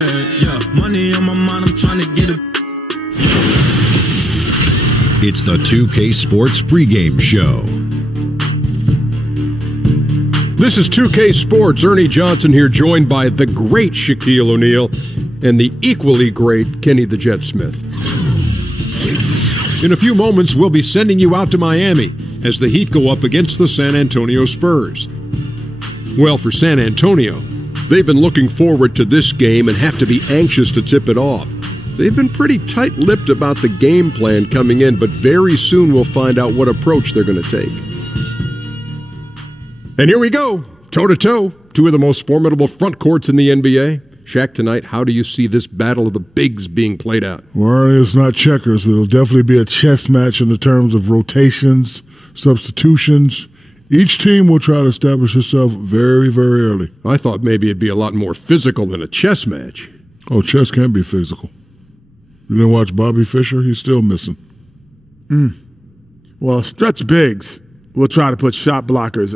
Yeah, money on my mind, I'm trying to get it. It's the 2K Sports pregame show. This is 2K Sports. Ernie Johnson here, joined by the great Shaquille O'Neal and the equally great Kenny the Jet Smith. In a few moments, we'll be sending you out to Miami as the Heat go up against the San Antonio Spurs. Well, for San Antonio, they've been looking forward to this game and have to be anxious to tip it off. They've been pretty tight-lipped about the game plan coming in, but very soon we'll find out what approach they're going to take. And here we go, toe-to-toe, two of the most formidable front courts in the NBA. Shaq, tonight, how do you see this battle of the bigs being played out? Well, it's not checkers, but it'll definitely be a chess match in the terms of rotations, substitutions. Each team will try to establish itself very, very early. I thought maybe it'd be a lot more physical than a chess match. Oh, chess can be physical. You didn't watch Bobby Fischer? He's still missing. Well, stretch bigs will try to put shot blockers,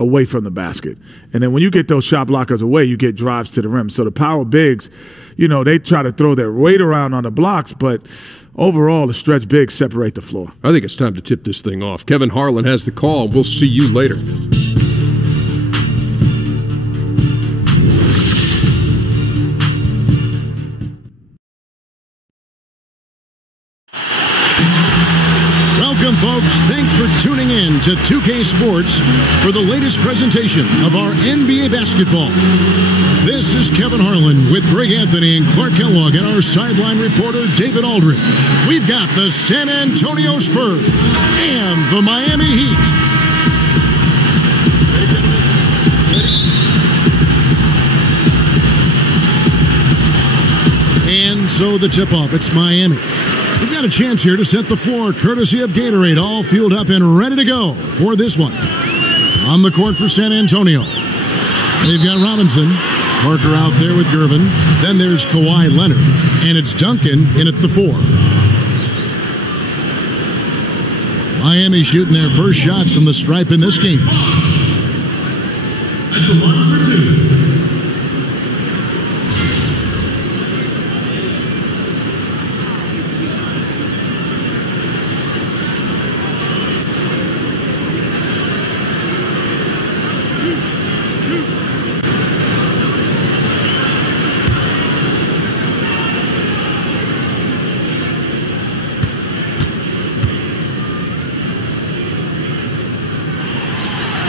away from the basket. And then when you get those shot blockers away, you get drives to the rim. So the power bigs, they try to throw their weight around on the blocks, but overall, the stretch bigs separate the floor. I think it's time to tip this thing off. Kevin Harlan has the call. We'll see you later. Welcome, folks. Thanks for tuning in to 2K Sports for the latest presentation of our NBA basketball. This is Kevin Harlan with Greg Anthony and Clark Kellogg and our sideline reporter, David Aldridge. We've got the San Antonio Spurs and the Miami Heat. And so the tip-off, it's Miami. We've got a chance here to set the floor, courtesy of Gatorade, all fueled up and ready to go for this one. On the court for San Antonio, they've got Robinson, Parker out there with Gervin. Then there's Kawhi Leonard, and it's Duncan in at the 4. Miami shooting their first shots from the stripe in this game. At the line for 2.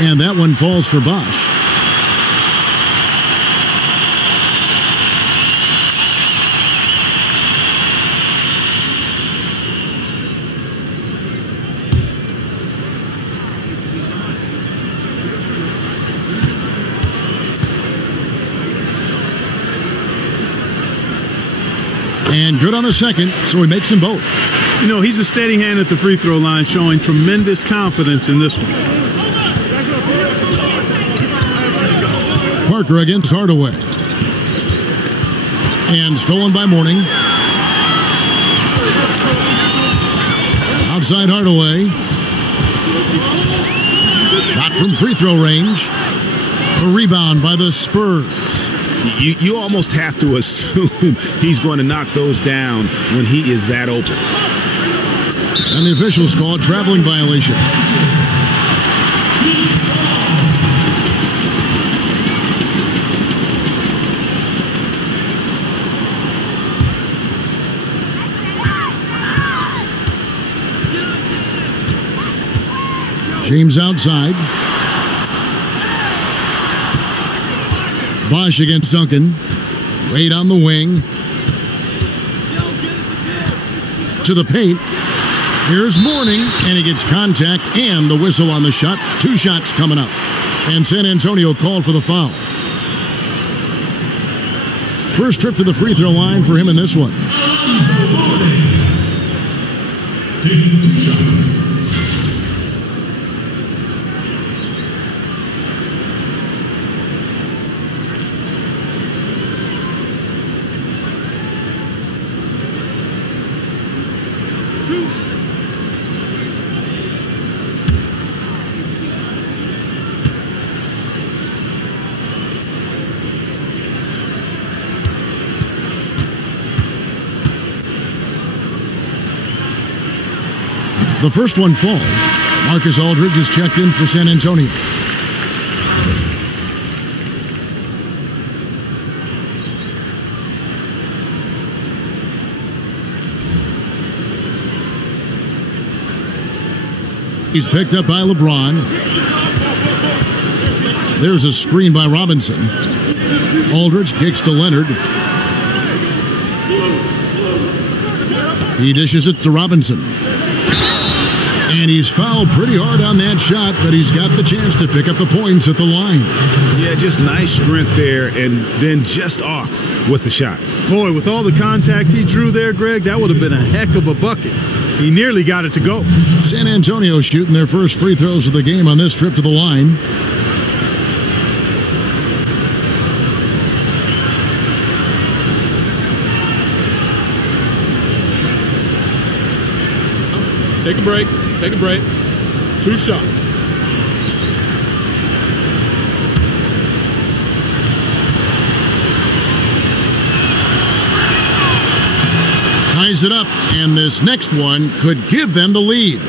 And that one falls for Bosch. And good on the second, so he makes them both. He's a steady hand at the free throw line, showing tremendous confidence in this one. Parker against Hardaway. And stolen by Mourning. Outside Hardaway. Shot from free throw range. The rebound by the Spurs. You almost have to assume he's going to knock those down when he is that open. And the officials call a traveling violation. James outside. Bosch against Duncan. Wade on the wing. To the paint. Here's Mourning, and he gets contact and the whistle on the shot. 2 shots coming up. And San Antonio called for the foul. First trip to the free throw line for him in this one. Taking 2 shots. The first one falls. Marcus Aldridge is checked in for San Antonio. He's picked up by LeBron. There's a screen by Robinson. Aldridge kicks to Leonard. He dishes it to Robinson. And he's fouled pretty hard on that shot, but he's got the chance to pick up the points at the line. Yeah, just nice strength there, and then just off with the shot. Boy, with all the contact he drew there, Greg, that would have been a heck of a bucket. He nearly got it to go. San Antonio shooting their first free throws of the game on this trip to the line. Take a break. Take a break. 2 shots. Ties it up, and this next one could give them the lead.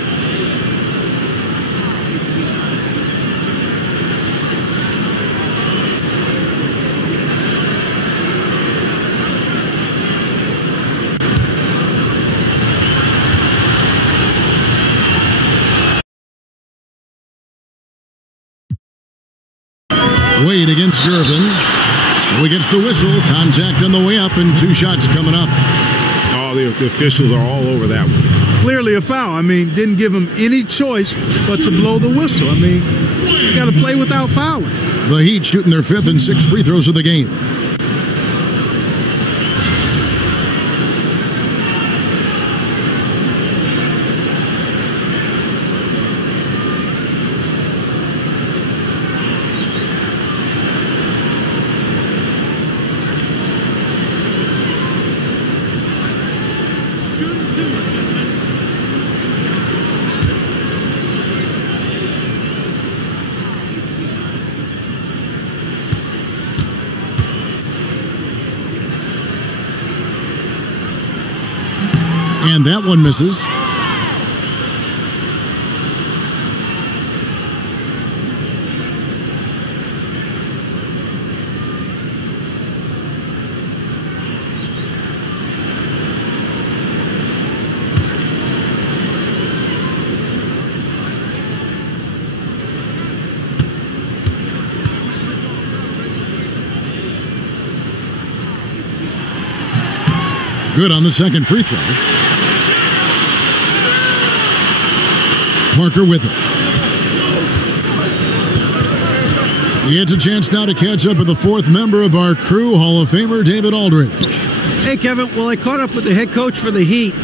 Wade against Gervin. So he gets the whistle. Contact on the way up, and 2 shots coming up. Oh, the officials are all over that one. Clearly a foul. I mean, didn't give him any choice but to blow the whistle. I mean, you got to play without fouling. The Heat shooting their 5th and 6th free throws of the game. And that one misses. Good on the second free throw. Parker with it. He gets a chance now to catch up with the 4th member of our crew, Hall of Famer David Aldridge. Hey, Kevin. Well, I caught up with the head coach for the Heat.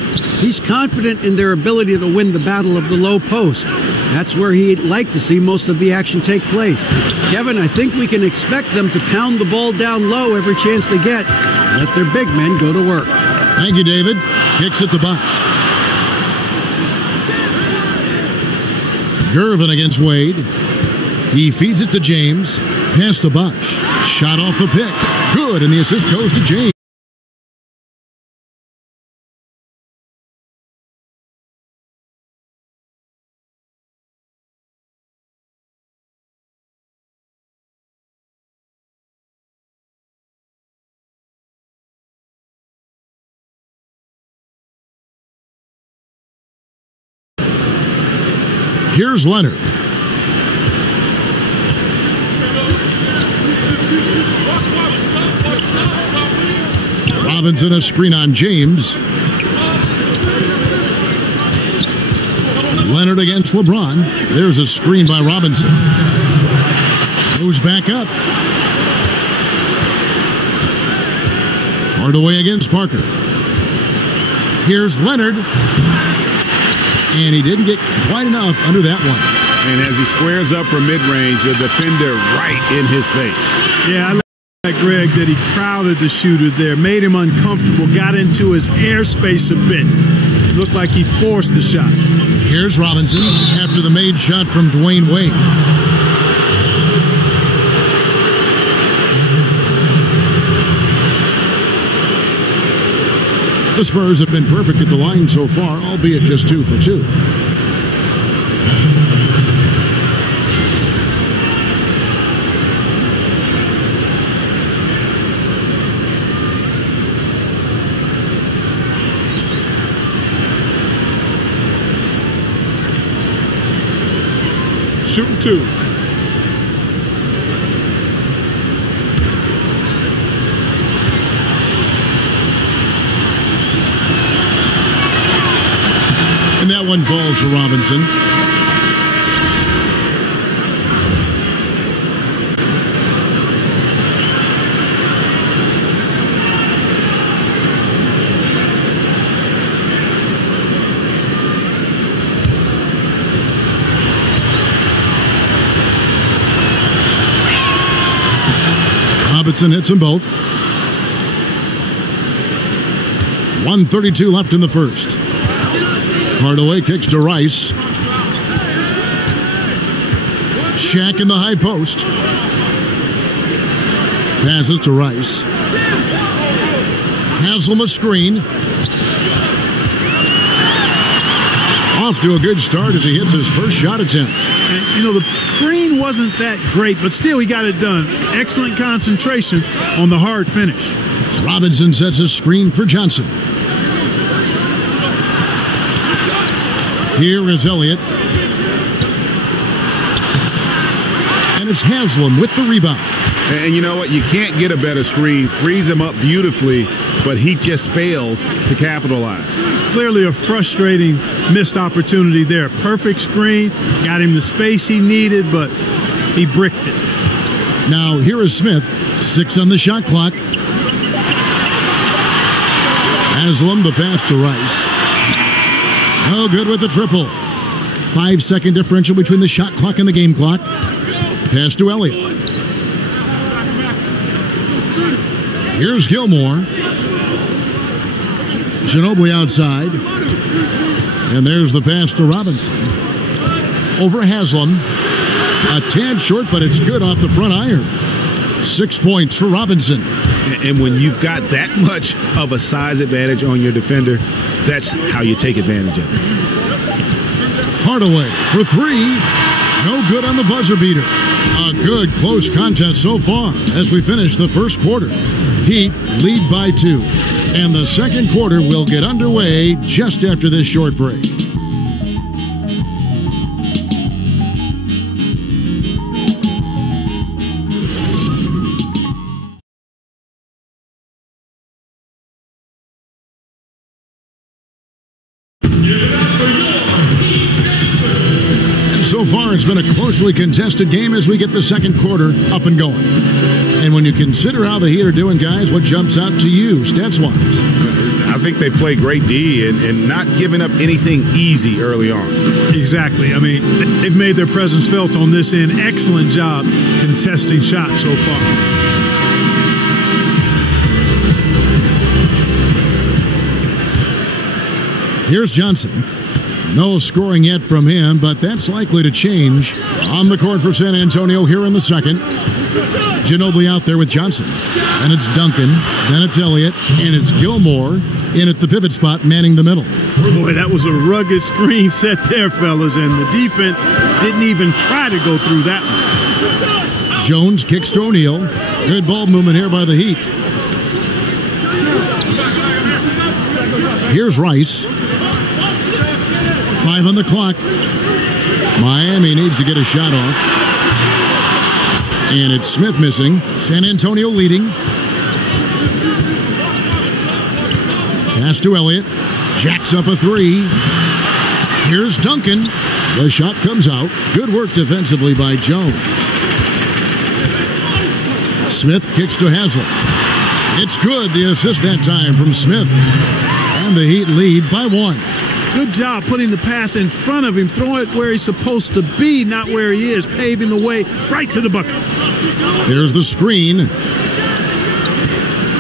He's confident in their ability to win the battle of the low post. That's where he'd like to see most of the action take place. Kevin, I think we can expect them to pound the ball down low every chance they get. Let their big men go to work. Thank you, David. Kicks it to Bosch. Gervin against Wade. He feeds it to James. Pass to Bosch. Shot off the pick. Good, and the assist goes to James. Here's Leonard. Robinson a screen on James. Leonard against LeBron. There's a screen by Robinson. Goes back up. Hardaway against Parker. Here's Leonard. And he didn't get quite enough under that one. And as he squares up for mid-range, the defender right in his face. Yeah, I like Greg that he crowded the shooter there, made him uncomfortable, got into his airspace a bit. Looked like he forced the shot. Here's Robinson after the made shot from Dwayne Wade. The Spurs have been perfect at the line so far, albeit just 2 for 2. Shooting 2. And that one falls for Robinson. Robinson hits them both. 1:32 left in the first. Hardaway kicks to Rice. Shaq in the high post. Passes to Rice. Haslam a screen. Off to a good start as he hits his first shot attempt. And, you know, the screen wasn't that great, but still he got it done. Excellent concentration on the hard finish. Robinson sets a screen for Johnson. Here is Elliott. And it's Haslam with the rebound. And you know what? You can't get a better screen. Frees him up beautifully, but he just fails to capitalize. Clearly a frustrating missed opportunity there. Perfect screen, got him the space he needed, but he bricked it. Now here is Smith. 6 on the shot clock. Haslam the pass to Rice. No good with the triple. 5-second differential between the shot clock and the game clock. Pass to Elliott. Here's Gilmore. Ginobili outside. And there's the pass to Robinson. Over Haslam. A tad short, but it's good off the front iron. 6 points for Robinson. And when you've got that much of a size advantage on your defender, that's how you take advantage of it. Hardaway for 3. No good on the buzzer beater. A good close contest so far as we finish the first quarter. Heat lead by 2. And the second quarter will get underway just after this short break. So far, it's been a closely contested game as we get the second quarter up and going. And when you consider how the Heat are doing, guys, what jumps out to you, stats-wise? I think they play great D and not giving up anything easy early on. Exactly. I mean, they've made their presence felt on this end. Excellent job contesting shots so far. Here's Johnson. No scoring yet from him, but that's likely to change. On the court for San Antonio here in the second. Ginobili out there with Johnson. And it's Duncan. Then it's Elliott. And it's Gilmore in at the pivot spot, manning the middle. Boy, that was a rugged screen set there, fellas. And the defense didn't even try to go through that one. Jones kicks to O'Neal. Good ball movement here by the Heat. Here's Rice. 5 on the clock. Miami needs to get a shot off. And it's Smith missing. San Antonio leading. Pass to Elliott. Jacks up a 3. Here's Duncan. The shot comes out. Good work defensively by Jones. Smith kicks to Haslam. It's good. The assist that time from Smith. And the Heat lead by 1. Good job putting the pass in front of him, throwing it where he's supposed to be, not where he is, paving the way right to the bucket. Here's the screen.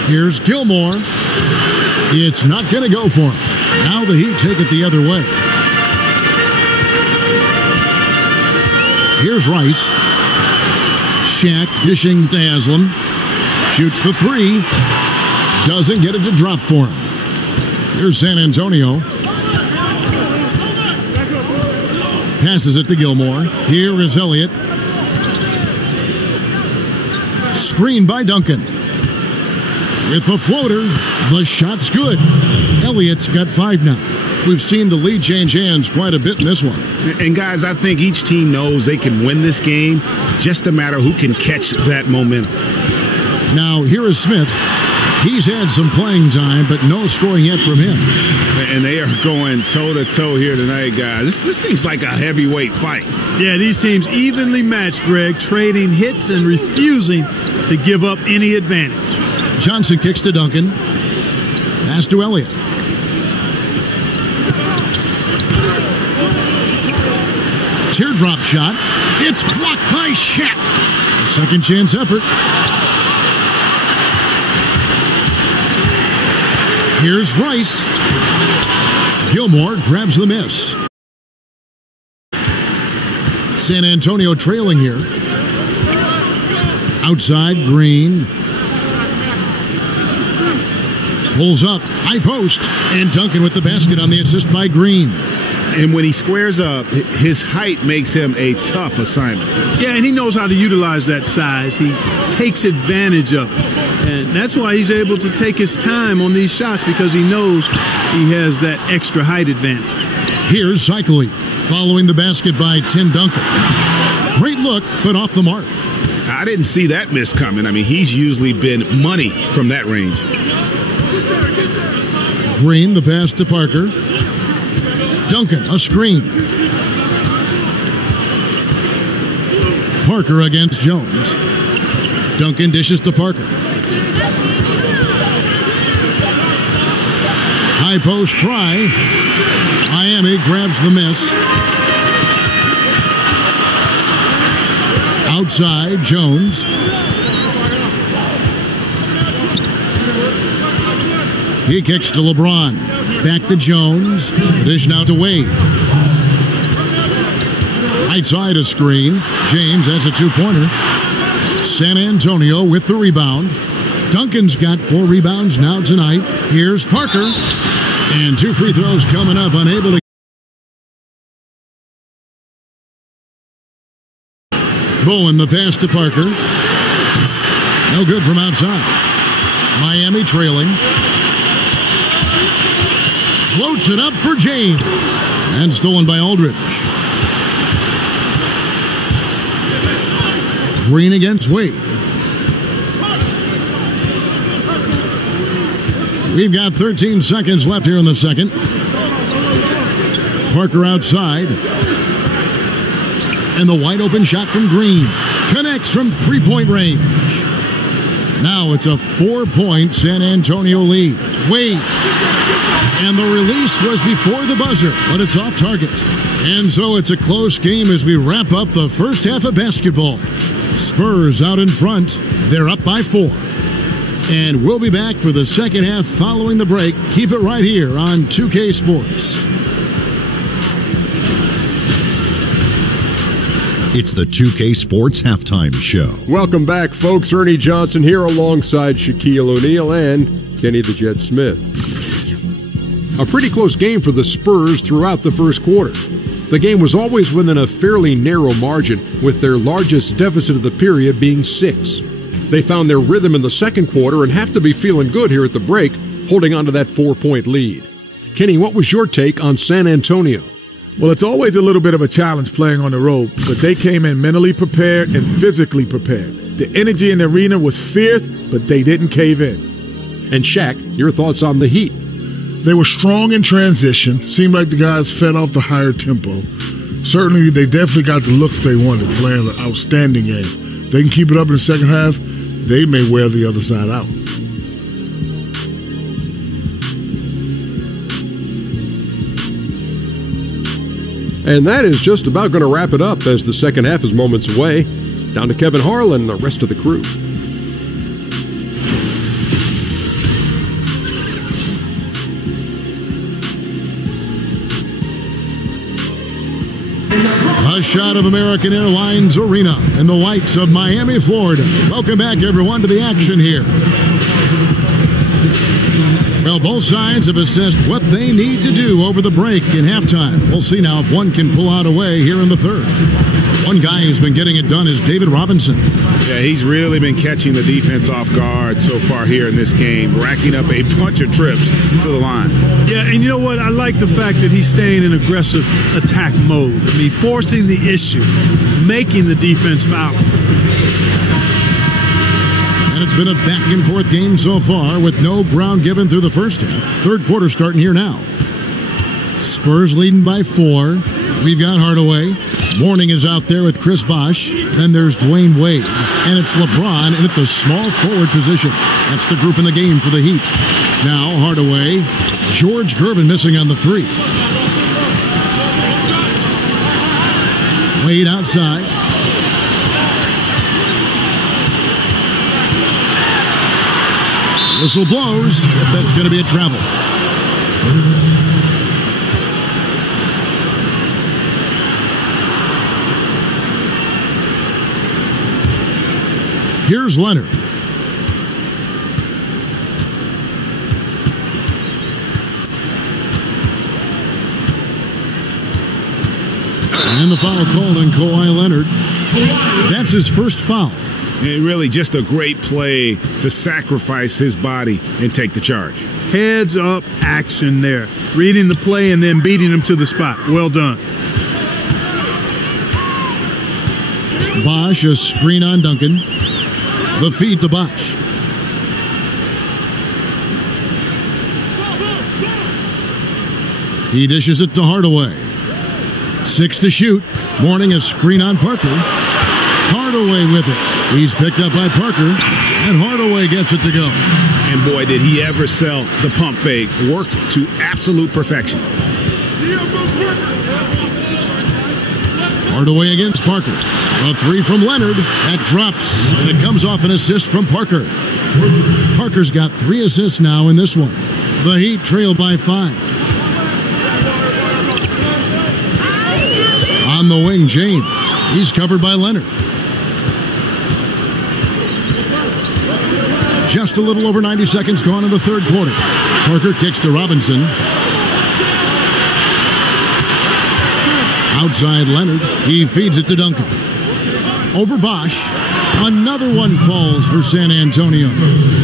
Here's Gilmore. It's not going to go for him. Now the Heat take it the other way. Here's Rice. Shaq dishing to Haslam. Shoots the 3. Doesn't get it to drop for him. Here's San Antonio. Passes it to Gilmore. Here is Elliott. Screen by Duncan. With the floater, the shot's good. Elliott's got 5 now. We've seen the lead change hands quite a bit in this one. And guys, I think each team knows they can win this game. Just a matter who can catch that momentum. Now, here is Smith. He's had some playing time, but no scoring yet from him. And they are going toe-to-toe here tonight, guys. This thing's like a heavyweight fight. Yeah, these teams evenly matched, Greg, trading hits and refusing to give up any advantage. Johnson kicks to Duncan. Pass to Elliott. Teardrop shot. It's blocked by Shaq. Second chance effort. Here's Rice. Gilmore grabs the miss. San Antonio trailing here. Outside, Green. Pulls up, high post, and Duncan with the basket on the assist by Green. And when he squares up, his height makes him a tough assignment. Yeah, and he knows how to utilize that size. He takes advantage of it. And that's why he's able to take his time on these shots, because he knows he has that extra height advantage. Here's Cycling, following the basket by Tim Duncan. Great look, but off the mark. I didn't see that miss coming. I mean, he's usually been money from that range. Green, the pass to Parker. Duncan, a screen. Parker against Jones. Duncan dishes to Parker. High post try. Miami grabs the miss. Outside, Jones. He kicks to LeBron. Back to Jones. Dish now to Wade. Right side a screen. James, that's a 2-pointer. San Antonio with the rebound. Duncan's got 4 rebounds now tonight. Here's Parker. And 2 free throws coming up. Unable to. Bowen, the pass to Parker. No good from outside. Miami trailing. Floats it up for James. And stolen by Aldridge. Green against Wade. We've got 13 seconds left here in the second. Parker outside. And the wide open shot from Green. Connects from 3-point range. Now it's a 4-point San Antonio lead. Wade. And the release was before the buzzer, but it's off target. And so it's a close game as we wrap up the first half of basketball. Spurs out in front. They're up by 4. And we'll be back for the second half following the break. Keep it right here on 2K Sports. It's the 2K Sports Halftime Show. Welcome back, folks. Ernie Johnson here alongside Shaquille O'Neal and Kenny the Jet Smith. A pretty close game for the Spurs throughout the first quarter. The game was always within a fairly narrow margin, with their largest deficit of the period being 6. They found their rhythm in the second quarter and have to be feeling good here at the break, holding on to that 4-point lead. Kenny, what was your take on San Antonio? Well, it's always a little bit of a challenge playing on the road, but they came in mentally prepared and physically prepared. The energy in the arena was fierce, but they didn't cave in. And Shaq, your thoughts on the Heat? They were strong in transition. Seemed like the guys fed off the higher tempo. Certainly, they definitely got the looks they wanted, playing an outstanding game. They can keep it up in the second half, they may wear the other side out. And that is just about going to wrap it up as the second half is moments away. Down to Kevin Harlan and the rest of the crew. A shot of American Airlines Arena in the whites of Miami, Florida. Welcome back, everyone, to the action here. Well, both sides have assessed what they need to do over the break in halftime. We'll see now if one can pull out a way here in the third. One guy who's been getting it done is David Robinson. Yeah, he's really been catching the defense off guard so far here in this game, racking up a bunch of trips to the line. Yeah, and you know what? I like the fact that he's staying in aggressive attack mode. I mean, forcing the issue, making the defense foul. And it's been a back-and-forth game so far with no ground given through the first half. Third quarter starting here now. Spurs leading by 4. We've got Hardaway. Mourning is out there with Chris Bosh. Then there's Dwayne Wade. And it's LeBron in at the small forward position. That's the group in the game for the Heat. Now Hardaway. George Gervin missing on the 3. Wade outside. Whistle blows. That's going to be a travel. Here's Leonard. And the foul called on Kawhi Leonard. That's his first foul. And really just a great play to sacrifice his body and take the charge. Heads up action there. Reading the play and then beating him to the spot. Well done. Bosh, a screen on Duncan. The feed to Bosh. He dishes it to Hardaway. 6 to shoot. Mourning a screen on Parker. Hardaway with it. He's picked up by Parker, and Hardaway gets it to go. And boy, did he ever sell the pump fake. Worked to absolute perfection. Hardaway against Parker. A 3 from Leonard. That drops, and it comes off an assist from Parker. Parker's got 3 assists now in this one. The Heat trail by 5. On the wing, James. He's covered by Leonard. Just a little over 90 seconds gone in the third quarter. Parker kicks to Robinson. Outside Leonard. He feeds it to Duncan. Over Bosh. Another one falls for San Antonio.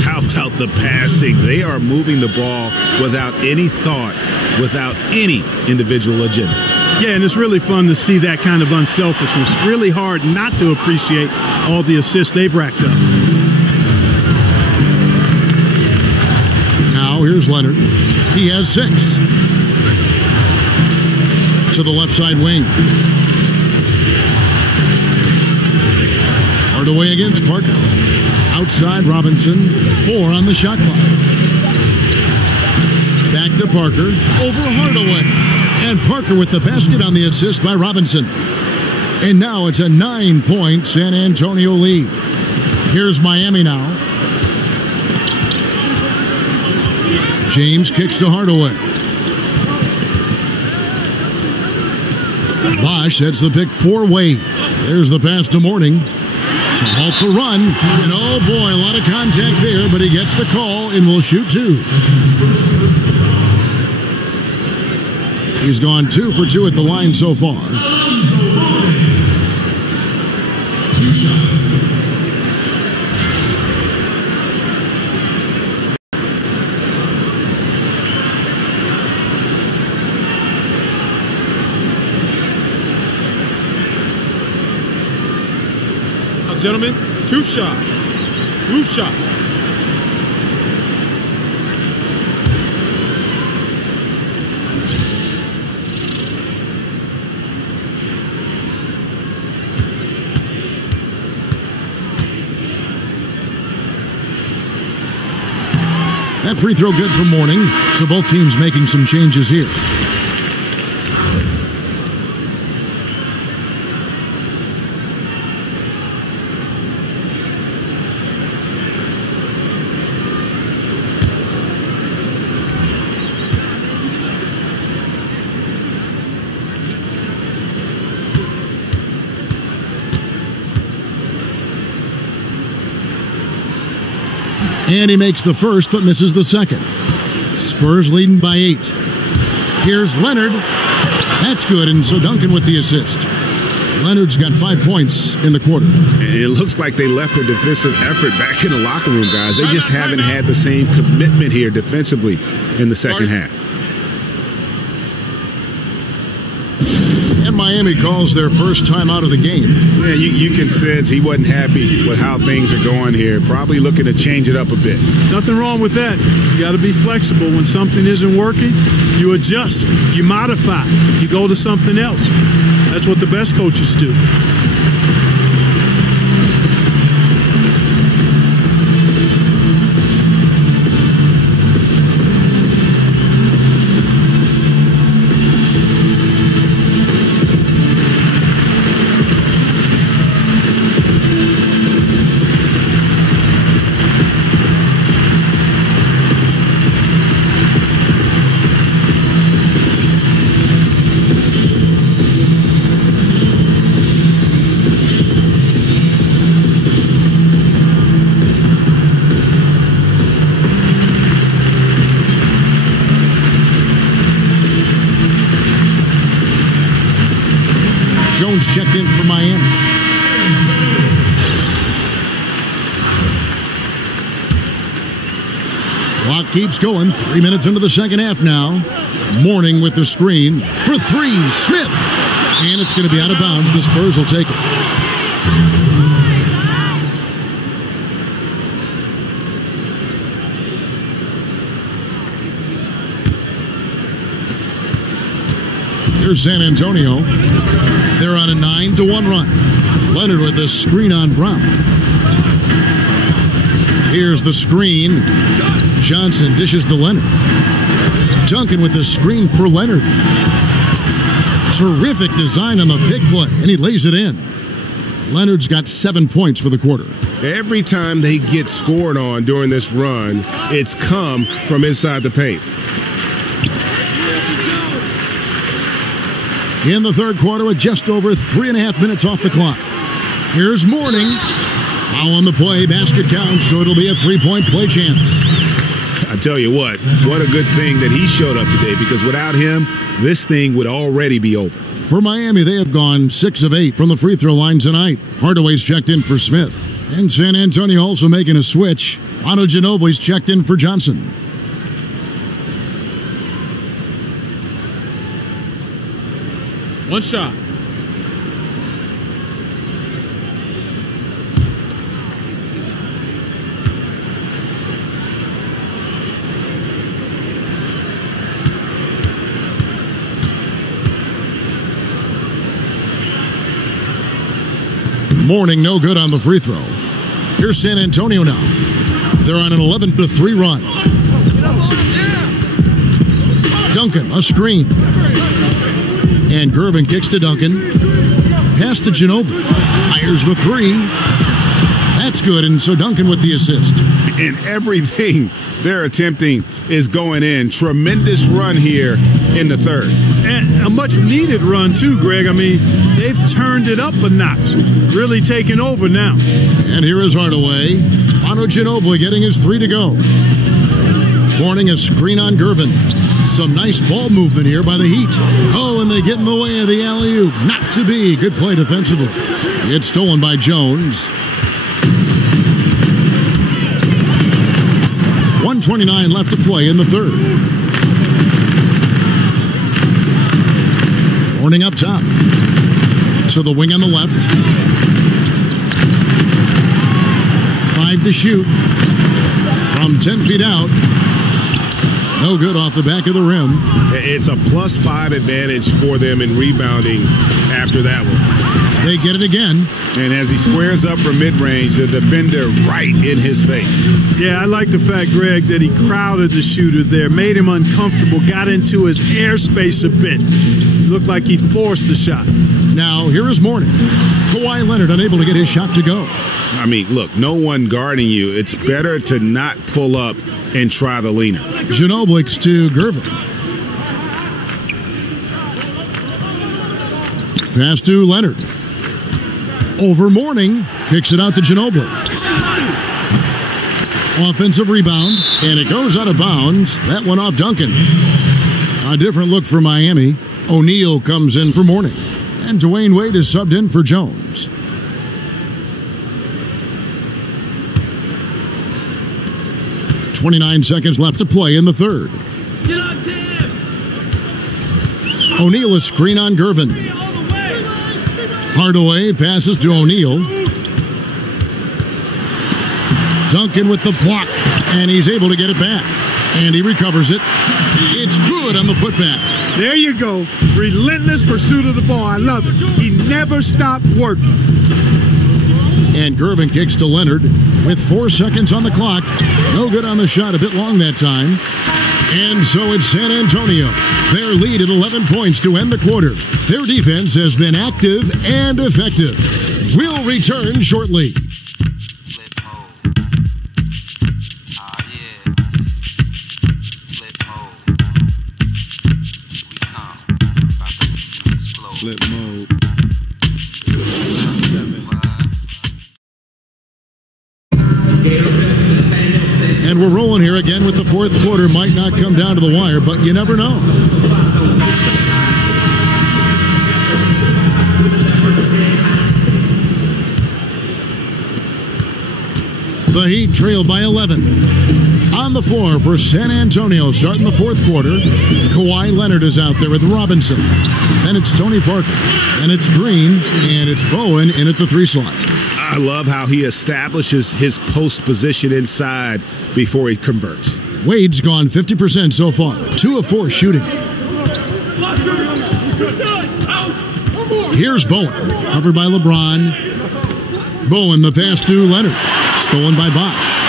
How about the passing? They are moving the ball without any thought, without any individual agenda. Yeah, and it's really fun to see that kind of unselfishness. Really hard not to appreciate all the assists they've racked up. Now here's Leonard. He has 6. To the left side wing. Hardaway against Parker. Outside Robinson. 4 on the shot clock. Back to Parker. Over Hardaway. And Parker with the basket on the assist by Robinson. And now it's a 9-point San Antonio lead. Here's Miami now. James kicks to Hardaway. Bosh sets the pick for Wade. There's the pass to Mourning. To halt the run. And oh boy, a lot of contact there, but he gets the call and will shoot 2. He's gone 2 for 2 at the line so far. 2 shots. Now, gentlemen, 2 shots. 2 shots. That free throw good for Mourning, so both teams making some changes here. And he makes the first, but misses the second. Spurs leading by 8. Here's Leonard. That's good, and so Duncan with the assist. Leonard's got 5 points in the quarter. And it looks like they left their defensive effort back in the locker room, guys. They just haven't had the same commitment here defensively in the second half. And Miami calls their first time out of the game. Yeah, you can sense he wasn't happy with how things are going here. Probably looking to change it up a bit. Nothing wrong with that. You got to be flexible. When something isn't working, you adjust, you modify, you go to something else. That's what the best coaches do. Jones checked in for Miami. Clock keeps going. 3 minutes into the second half now. Mourning with the screen for 3. Smith. And it's going to be out of bounds. The Spurs will take it. Here's San Antonio. They're on a 9-1 run. Leonard with a screen on Brown. Here's the screen. Johnson dishes to Leonard. Duncan with the screen for Leonard. Terrific design on the big play, and he lays it in. Leonard's got 7 points for the quarter. Every time they get scored on during this run, it's come from inside the paint. In the third quarter with just over 3.5 minutes off the clock. Here's Mourning. Foul on the play. Basket counts, so it'll be a 3-point play chance. I tell you what a good thing that he showed up today, because without him, this thing would already be over. For Miami, they have gone 6 of 8 from the free throw line tonight. Hardaway's checked in for Smith. And San Antonio also making a switch. Manu Ginobili's checked in for Johnson. One shot. Mourning no good on the free throw. Here's San Antonio now. They're on an 11-3 run. Duncan, a screen. And Gervin kicks to Duncan. Pass to Ginobili. Fires the 3. That's good, and so Duncan with the assist. And everything they're attempting is going in. Tremendous run here in the third. And a much-needed run, too, Greg. I mean, they've turned it up a notch. Really taking over now. And here is Hardaway. Manu Ginobili getting his 3 to go. Mourning a screen on Gervin. Some nice ball movement here by the Heat. Oh, and they get in the way of the alley-oop. Not to be. Good play defensively. It's stolen by Jones. 1:29 left to play in the third. Mourning up top. So the wing on the left. 5 to shoot. From 10 feet out. No good off the back of the rim. It's a +5 advantage for them in rebounding after that one. They get it again. And as he squares up from mid-range, the defender right in his face. Yeah, I like the fact, Greg, that he crowded the shooter there, made him uncomfortable, got into his airspace a bit. Looked like he forced the shot. Now, here is Mourning. Kawhi Leonard unable to get his shot to go. I mean, look, no one guarding you. It's better to not pull up and try the leaner. Ginobili to Gervin. Pass to Leonard. Over Mourning. Kicks it out to Ginobili. Offensive rebound, and it goes out of bounds. That one off Duncan. A different look for Miami. O'Neal comes in for Mourning, and Dwayne Wade is subbed in for Jones. .29 seconds left to play in the third. O'Neal a screen on Gervin. Hardaway passes to O'Neal. Duncan with the block, and he's able to get it back. And he recovers it. It's good on the putback. There you go. Relentless pursuit of the ball. I love it. He never stopped working. And Gervin kicks to Leonard with 4 seconds on the clock. No good on the shot, a bit long that time. And so it's San Antonio. Their lead at 11 points to end the quarter. Their defense has been active and effective. We'll return shortly. Flip mode. And we're rolling here again with the fourth quarter. Might not come down to the wire, but you never know. The Heat trail by 11. On the floor for San Antonio, starting the fourth quarter. Kawhi Leonard is out there with Robinson. Then it's Tony Parker. And it's Green. And it's Bowen in at the 3 slot. I love how he establishes his post position inside before he converts. Wade's gone 50% so far. 2 of 4 shooting. Here's Bowen. Covered by LeBron. Bowen, the pass to Leonard. Stolen by Bosch.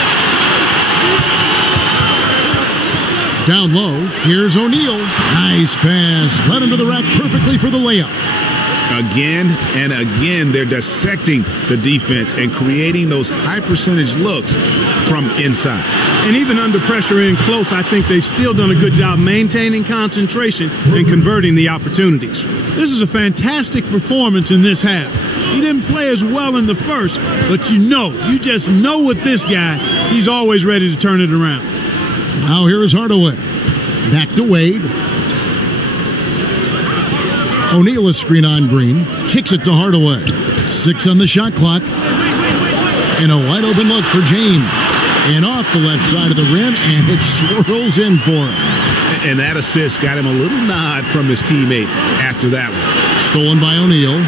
Down low, here's O'Neal. Nice pass. Led him to the rack perfectly for the layup. Again and again, they're dissecting the defense and creating those high percentage looks from inside. And even under pressure in close, I think they've still done a good job maintaining concentration and converting the opportunities. This is a fantastic performance in this half. He didn't play as well in the first, but you just know with this guy, he's always ready to turn it around. Now here is Hardaway. Back to Wade. O'Neal is screen on Green. Kicks it to Hardaway. 6 on the shot clock. And a wide open look for James. And off the left side of the rim, and it swirls in for him. And that assist got him a little nod from his teammate after that one. Stolen by O'Neal.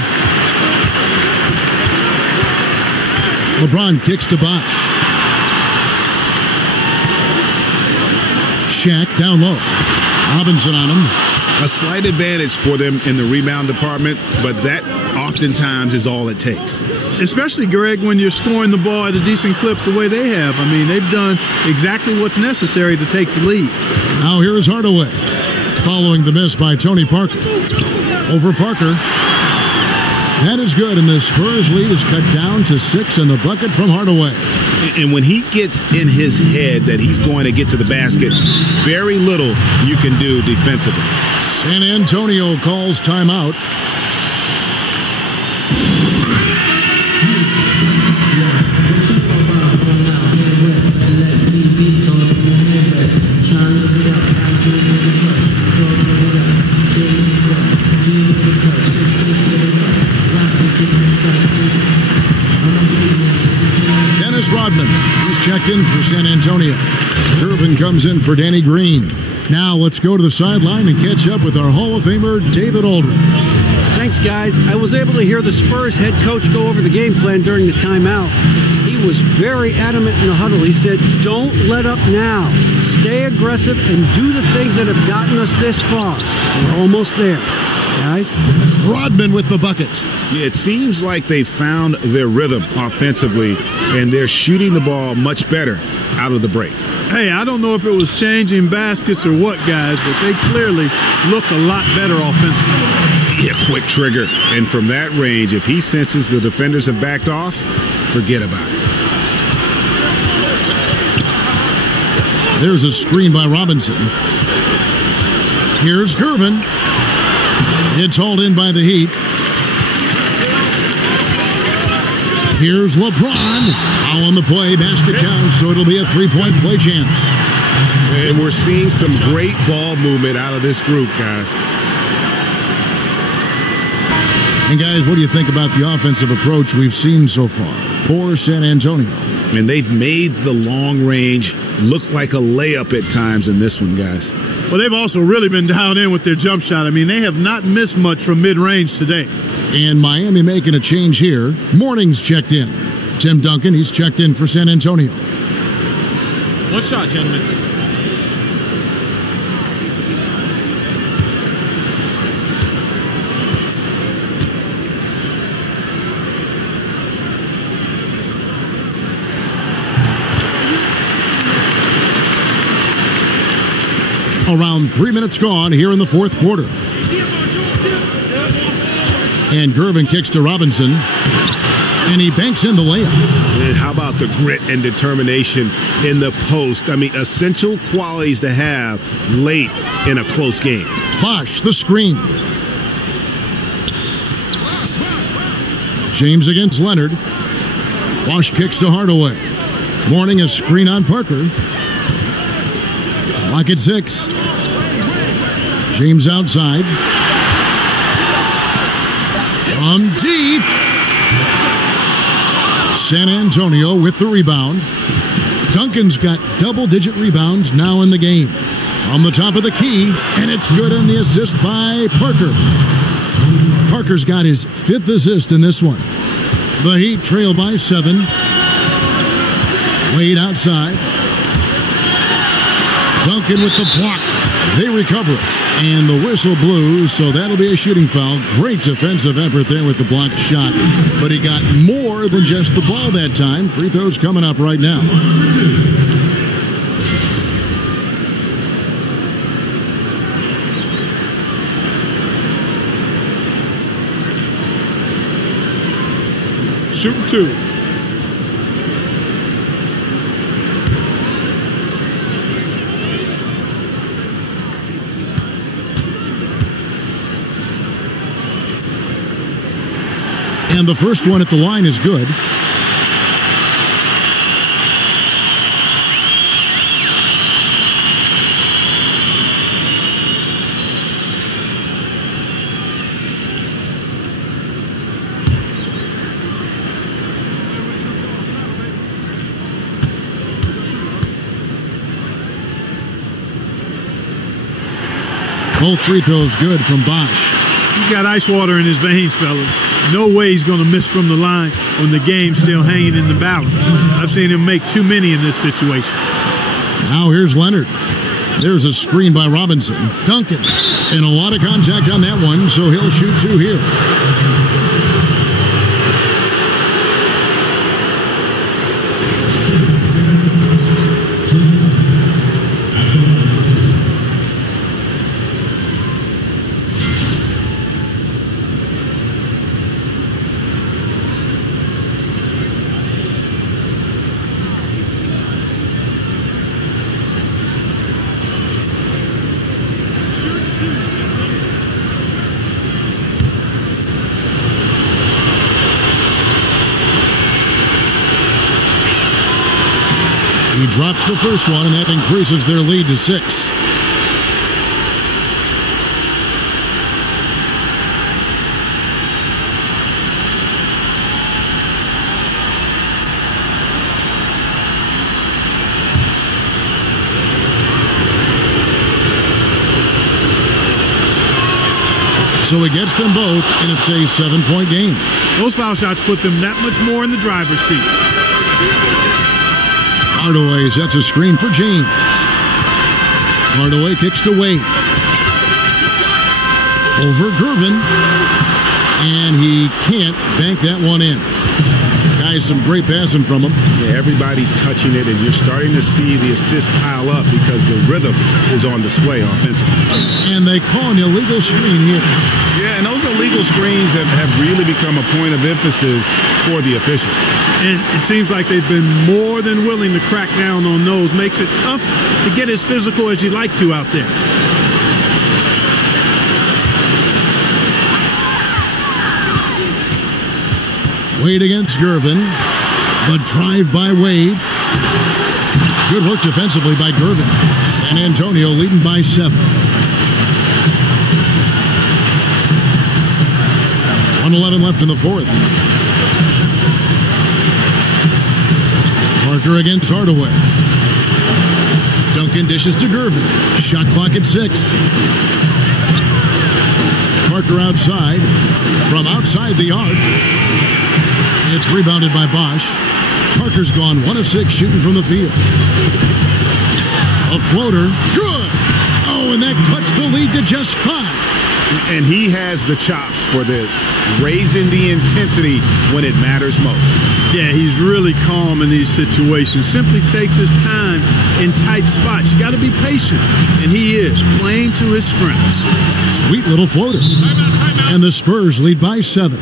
LeBron kicks to Bosch. Shaq down low. Robinson on him. A slight advantage for them in the rebound department, but that oftentimes is all it takes. Especially, Greg, when you're scoring the ball at a decent clip the way they have. I mean, they've done exactly what's necessary to take the lead. Now here is Hardaway. Following the miss by Tony Parker. Over Parker. That is good, and the Spurs lead is cut down to 6 in the bucket from Hardaway. And when he gets in his head that he's going to get to the basket, very little you can do defensively. San Antonio calls timeout. Dennis Rodman, he's checked in for San Antonio. Gervin comes in for Danny Green. Now let's go to the sideline and catch up with our Hall of Famer, David Aldridge. Thanks, guys. I was able to hear the Spurs head coach go over the game plan during the timeout. He was very adamant in the huddle. He said, don't let up now. Stay aggressive and do the things that have gotten us this far. We're almost there, guys. Rodman with the bucket. It seems like they found their rhythm offensively, and they're shooting the ball much better out of the break. Hey, I don't know if it was changing baskets or what, guys, but they clearly look a lot better offensively. Yeah, quick trigger. And from that range, if he senses the defenders have backed off, forget about it. There's a screen by Robinson. Here's Gervin. It's hauled in by the Heat. Here's LeBron. Foul on the play, basket counts, so it'll be a three-point play chance. And we're seeing some great ball movement out of this group, guys. And guys, what do you think about the offensive approach we've seen so far for San Antonio? And they've made the long range look like a layup at times in this one, guys. Well, they've also really been dialed in with their jump shot. I mean, they have not missed much from mid-range today. And Miami making a change here. Morning's checked in. Tim Duncan, he's checked in for San Antonio. One shot, gentlemen. Around 3 minutes gone here in the fourth quarter. And Gervin kicks to Robinson. And he banks in the layup. And how about the grit and determination in the post? I mean, essential qualities to have late in a close game. Bosch, the screen. James against Leonard. Bosch kicks to Hardaway. Morning a screen on Parker. Lock at 6. James outside. From deep. San Antonio with the rebound. Duncan's got double-digit rebounds now in the game. From the top of the key, and it's good on the assist by Parker. Parker's got his 5th assist in this one. The Heat trail by 7. Wade outside. Duncan with the block. They recover it. And the whistle blew, so that'll be a shooting foul. Great defensive effort there with the blocked shot. But he got more than just the ball that time. Free throws coming up right now. Shooting 2. And the first one at the line is good. Both free throws good from Bosch. He's got ice water in his veins, fellas. No way he's going to miss from the line when the game's still hanging in the balance. I've seen him make too many in this situation. Now here's Leonard. There's a screen by Robinson. Duncan. And a lot of contact on that one, so he'll shoot 2 here. He drops the first one, and that increases their lead to 6. So he gets them both, and it's a 7-point game. Those foul shots put them that much more in the driver's seat. Hardaway sets a screen for James. Hardaway kicks to Wade. Over Gervin. And he can't bank that one in. Guys, some great passing from him. Yeah, everybody's touching it, and you're starting to see the assists pile up because the rhythm is on display offensively. And they call an illegal screen here. Yeah, and those illegal screens have really become a point of emphasis for the officials. And it seems like they've been more than willing to crack down on those. Makes it tough to get as physical as you'd like to out there. Wade against Gervin. The drive by Wade. Good work defensively by Gervin. San Antonio leading by 7. 1:11 left in the 4th. Parker against Hardaway. Duncan dishes to Gervin. Shot clock at 6. Parker outside. From outside the arc. It's rebounded by Bosch. Parker's gone 1 of 6 shooting from the field. A floater. Good. Oh, and that cuts the lead to just 5. And he has the chops for this, raising the intensity when it matters most. Yeah, he's really calm in these situations. Simply takes his time in tight spots. You got to be patient, and he is playing to his strengths. Sweet little floater. And the Spurs lead by 7.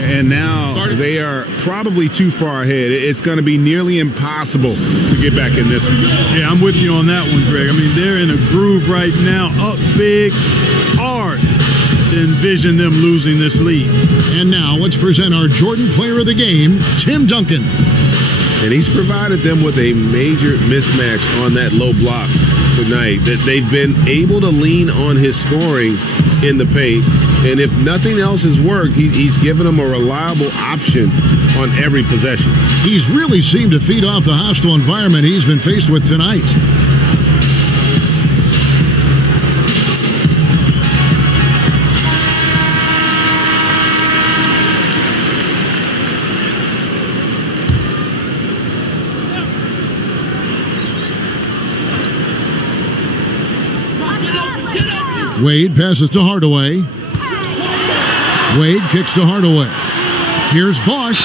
And now they are probably too far ahead. It's going to be nearly impossible to get back in this one. Yeah, I'm with you on that one, Greg. I mean, they're in a groove right now, up big, hard to envision them losing this lead. And now let's present our Jordan Player of the Game, Tim Duncan. And he's provided them with a major mismatch on that low block tonight. That they've been able to lean on his scoring in the paint. And if nothing else has worked, he's given them a reliable option on every possession. He's really seemed to feed off the hostile environment he's been faced with tonight. Wade passes to Hardaway. Wade kicks to Hardaway. Here's Bosch.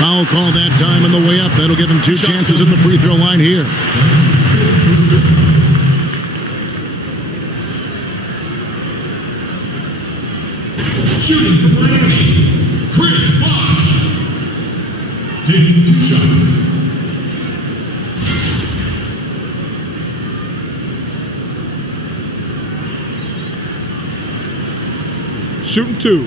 Foul call that time on the way up. That'll give him 2 chances at the free throw line here. Shooting for Miami, Chris Bosch. Taking 2 shots. Shooting 2.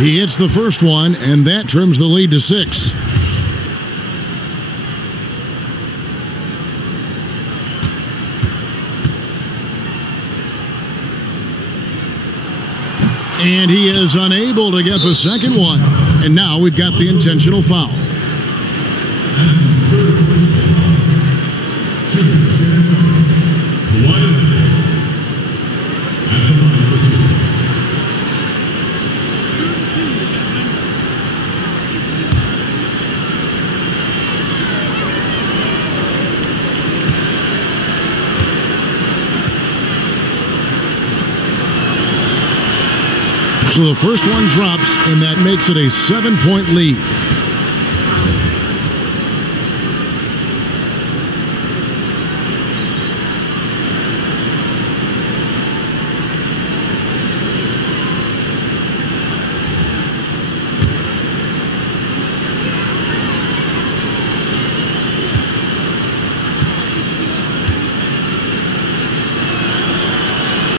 He hits the first one, and that trims the lead to 6. And he is unable to get the second one. And now we've got the intentional foul. That's his third personal foul. Shooting for San Antonio, Kawhi at the line for 2. So the first one drops, and that makes it a 7-point lead.